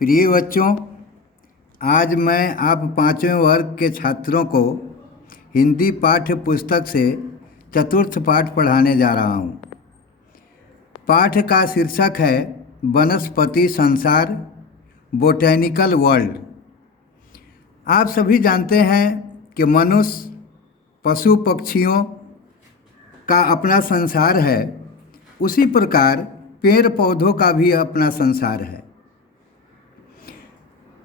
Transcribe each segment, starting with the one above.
प्रिय बच्चों, आज मैं आप पाँचवें वर्ग के छात्रों को हिंदी पाठ्य पुस्तक से चतुर्थ पाठ पढ़ाने जा रहा हूँ। पाठ का शीर्षक है वनस्पति संसार, बोटैनिकल वर्ल्ड। आप सभी जानते हैं कि मनुष्य, पशु पक्षियों का अपना संसार है, उसी प्रकार पेड़ पौधों का भी अपना संसार है।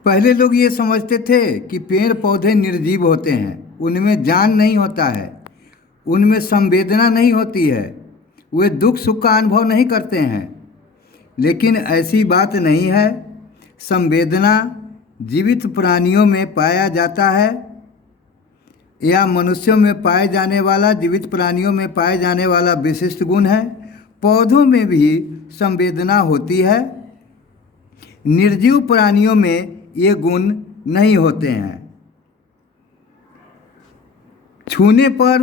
पहले लोग ये समझते थे कि पेड़ पौधे निर्जीव होते हैं, उनमें जान नहीं होता है, उनमें संवेदना नहीं होती है, वे दुख सुख का अनुभव नहीं करते हैं। लेकिन ऐसी बात नहीं है। संवेदना जीवित प्राणियों में पाया जाता है या मनुष्यों में पाए जाने वाला, जीवित प्राणियों में पाए जाने वाला विशिष्ट गुण है। पौधों में भी संवेदना होती है। निर्जीव प्राणियों में ये गुण नहीं होते हैं। छूने पर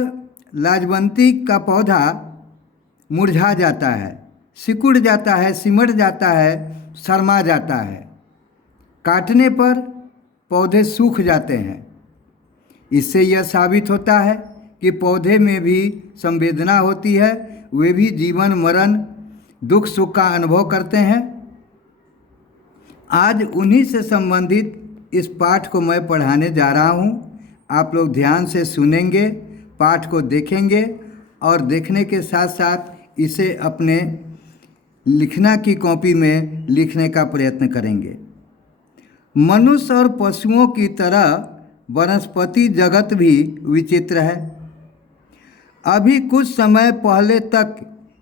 लाजवंती का पौधा मुरझा जाता है, सिकुड़ जाता है, सिमट जाता है, शर्मा जाता है। काटने पर पौधे सूख जाते हैं। इससे यह साबित होता है कि पौधे में भी संवेदना होती है, वे भी जीवन मरण, दुख सुख का अनुभव करते हैं। आज उन्हीं से संबंधित इस पाठ को मैं पढ़ाने जा रहा हूँ। आप लोग ध्यान से सुनेंगे, पाठ को देखेंगे और देखने के साथ साथ इसे अपने लिखना की कॉपी में लिखने का प्रयत्न करेंगे। मनुष्य और पशुओं की तरह वनस्पति जगत भी विचित्र है। अभी कुछ समय पहले तक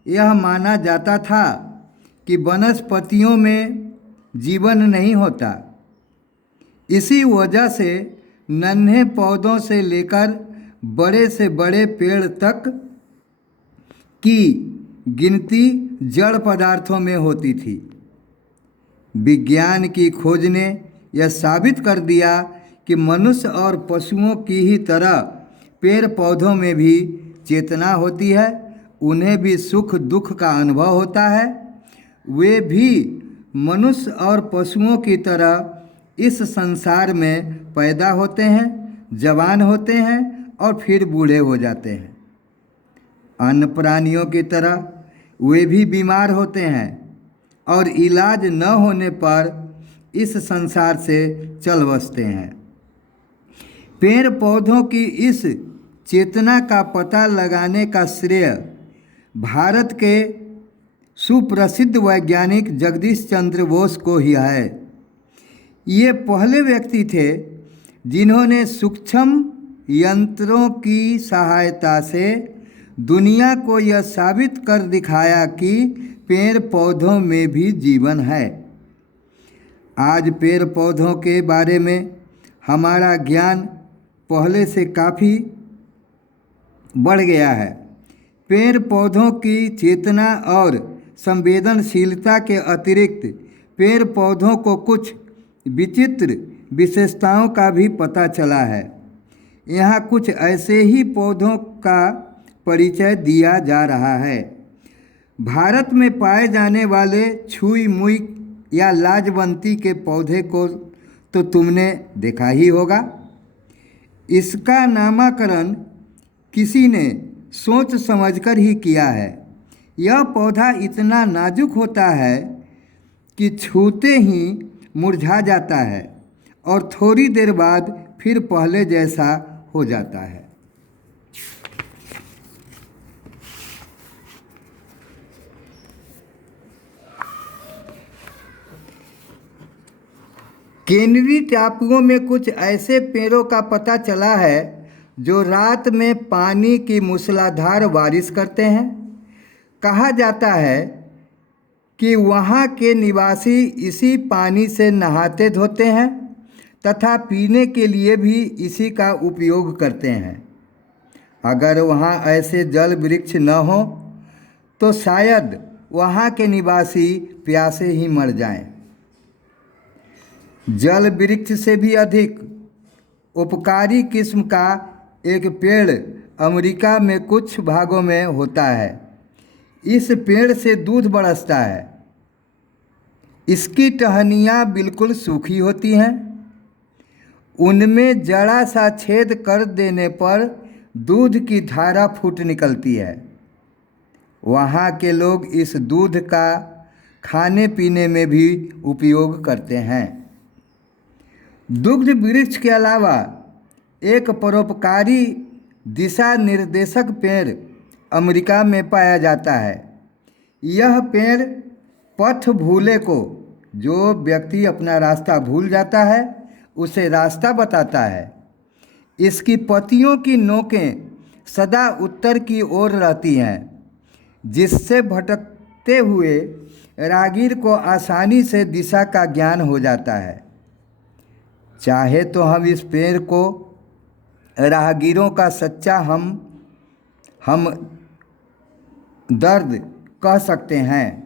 यह माना जाता था कि वनस्पतियों में जीवन नहीं होता। इसी वजह से नन्हे पौधों से लेकर बड़े से बड़े पेड़ तक की गिनती जड़ पदार्थों में होती थी। विज्ञान की खोज ने यह साबित कर दिया कि मनुष्य और पशुओं की ही तरह पेड़ पौधों में भी चेतना होती है, उन्हें भी सुख दुख का अनुभव होता है। वे भी मनुष्य और पशुओं की तरह इस संसार में पैदा होते हैं, जवान होते हैं और फिर बूढ़े हो जाते हैं। अन्य प्राणियों की तरह वे भी बीमार होते हैं और इलाज न होने पर इस संसार से चल बसते हैं। पेड़ पौधों की इस चेतना का पता लगाने का श्रेय भारत के सुप्रसिद्ध वैज्ञानिक जगदीश चंद्र बोस को ही है। ये पहले व्यक्ति थे जिन्होंने सूक्ष्म यंत्रों की सहायता से दुनिया को यह साबित कर दिखाया कि पेड़ पौधों में भी जीवन है। आज पेड़ पौधों के बारे में हमारा ज्ञान पहले से काफ़ी बढ़ गया है। पेड़ पौधों की चेतना और संवेदनशीलता के अतिरिक्त पेड़ पौधों को कुछ विचित्र विशेषताओं का भी पता चला है। यहाँ कुछ ऐसे ही पौधों का परिचय दिया जा रहा है। भारत में पाए जाने वाले छुई मुई या लाजवंती के पौधे को तो तुमने देखा ही होगा। इसका नामकरण किसी ने सोच समझकर ही किया है। यह पौधा इतना नाजुक होता है कि छूते ही मुरझा जाता है और थोड़ी देर बाद फिर पहले जैसा हो जाता है। कैनरी टापुओं में कुछ ऐसे पेड़ों का पता चला है जो रात में पानी की मूसलाधार बारिश करते हैं। कहा जाता है कि वहाँ के निवासी इसी पानी से नहाते धोते हैं तथा पीने के लिए भी इसी का उपयोग करते हैं। अगर वहाँ ऐसे जल वृक्ष न हो तो शायद वहाँ के निवासी प्यासे ही मर जाएं। जल वृक्ष से भी अधिक उपकारी किस्म का एक पेड़ अमेरिका में कुछ भागों में होता है। इस पेड़ से दूध बरसता है। इसकी टहनियाँ बिल्कुल सूखी होती हैं। उनमें जरा सा छेद कर देने पर दूध की धारा फूट निकलती है। वहाँ के लोग इस दूध का खाने पीने में भी उपयोग करते हैं। दुग्ध वृक्ष के अलावा एक परोपकारी दिशा निर्देशक पेड़ अमेरिका में पाया जाता है। यह पेड़ पथ भूले को, जो व्यक्ति अपना रास्ता भूल जाता है, उसे रास्ता बताता है। इसकी पत्तियों की नोकें सदा उत्तर की ओर रहती हैं, जिससे भटकते हुए राहगीर को आसानी से दिशा का ज्ञान हो जाता है। चाहे तो हम इस पेड़ को राहगीरों का सच्चा हम दर्द कह सकते हैं।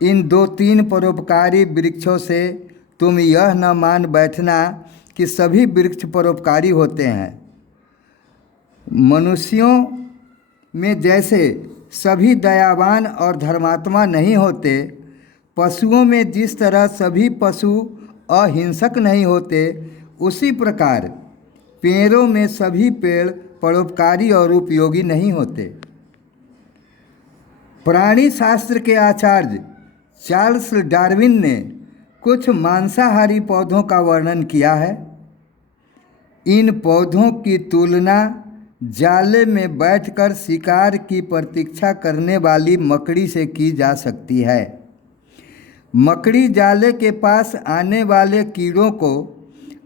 इन 2-3 परोपकारी वृक्षों से तुम यह न मान बैठना कि सभी वृक्ष परोपकारी होते हैं। मनुष्यों में जैसे सभी दयावान और धर्मात्मा नहीं होते, पशुओं में जिस तरह सभी पशु अहिंसक नहीं होते, उसी प्रकार पेड़ों में सभी पेड़ परोपकारी और उपयोगी नहीं होते। प्राणी शास्त्र के आचार्य चार्ल्स डार्विन ने कुछ मांसाहारी पौधों का वर्णन किया है। इन पौधों की तुलना जाले में बैठकर शिकार की प्रतीक्षा करने वाली मकड़ी से की जा सकती है। मकड़ी जाले के पास आने वाले कीड़ों को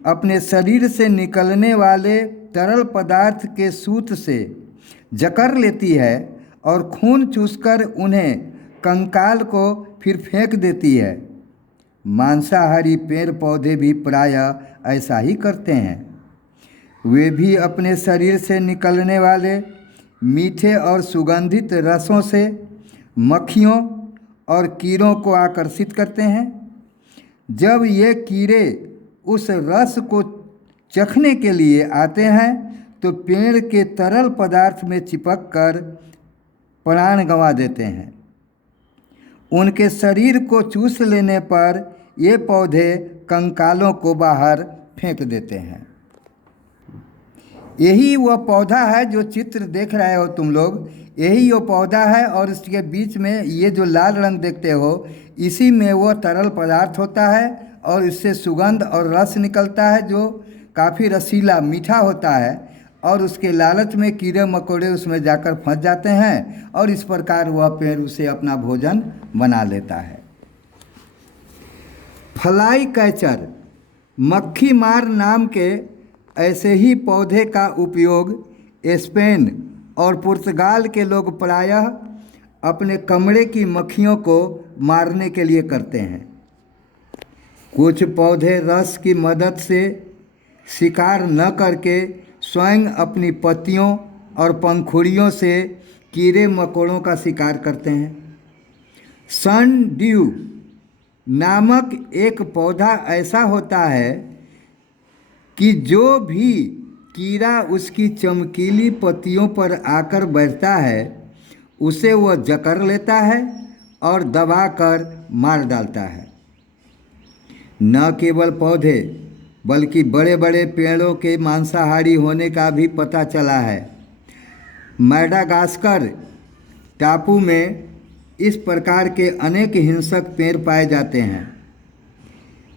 अपने शरीर से निकलने वाले तरल पदार्थ के सूत से जकड़ लेती है और खून चूसकर उन्हें कंकाल को फिर फेंक देती है। मांसाहारी पेड़ पौधे भी प्रायः ऐसा ही करते हैं। वे भी अपने शरीर से निकलने वाले मीठे और सुगंधित रसों से मक्खियों और कीड़ों को आकर्षित करते हैं। जब ये कीड़े उस रस को चखने के लिए आते हैं तो पेड़ के तरल पदार्थ में चिपक कर प्राण गंवा देते हैं। उनके शरीर को चूस लेने पर ये पौधे कंकालों को बाहर फेंक देते हैं। यही वह पौधा है जो चित्र देख रहे हो तुम लोग, यही वो पौधा है। और इसके बीच में ये जो लाल रंग देखते हो, इसी में वो तरल पदार्थ होता है और इससे सुगंध और रस निकलता है, जो काफ़ी रसीला मीठा होता है। और उसके लालच में कीड़े मकोड़े उसमें जाकर फंस जाते हैं और इस प्रकार वह पेड़ उसे अपना भोजन बना लेता है। फ्लाई कैचर, मक्खी मार नाम के ऐसे ही पौधे का उपयोग स्पेन और पुर्तगाल के लोग प्रायः अपने कमरे की मक्खियों को मारने के लिए करते हैं। कुछ पौधे रस की मदद से शिकार न करके स्वयं अपनी पत्तियों और पंखुड़ियों से कीड़े मकोड़ों का शिकार करते हैं। सन ड्यू नामक एक पौधा ऐसा होता है कि जो भी कीड़ा उसकी चमकीली पत्तियों पर आकर बैठता है, उसे वह जकड़ लेता है और दबाकर मार डालता है। न केवल पौधे बल्कि बड़े बड़े पेड़ों के मांसाहारी होने का भी पता चला है। मैडागास्कर टापू में इस प्रकार के अनेक हिंसक पेड़ पाए जाते हैं।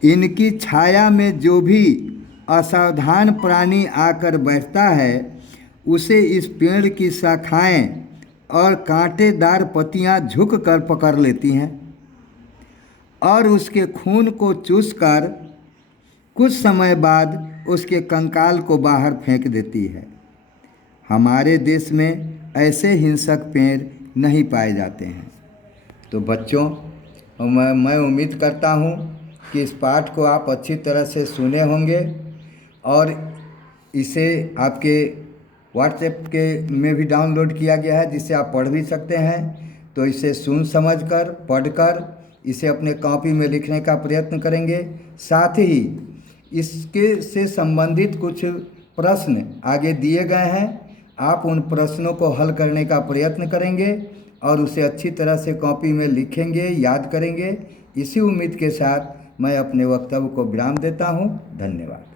इनकी छाया में जो भी असावधान प्राणी आकर बैठता है, उसे इस पेड़ की शाखाएं और कांटेदार पत्तियां झुक कर पकड़ लेती हैं और उसके खून को चूसकर कुछ समय बाद उसके कंकाल को बाहर फेंक देती है। हमारे देश में ऐसे हिंसक पेड़ नहीं पाए जाते हैं। तो बच्चों, मैं उम्मीद करता हूँ कि इस पाठ को आप अच्छी तरह से सुने होंगे और इसे आपके व्हाट्सएप के में भी डाउनलोड किया गया है, जिससे आप पढ़ भी सकते हैं। तो इसे सुन समझकर पढ़कर इसे अपने कॉपी में लिखने का प्रयत्न करेंगे। साथ ही इसके से संबंधित कुछ प्रश्न आगे दिए गए हैं, आप उन प्रश्नों को हल करने का प्रयत्न करेंगे और उसे अच्छी तरह से कॉपी में लिखेंगे, याद करेंगे। इसी उम्मीद के साथ मैं अपने वक्तव्य को विराम देता हूँ। धन्यवाद।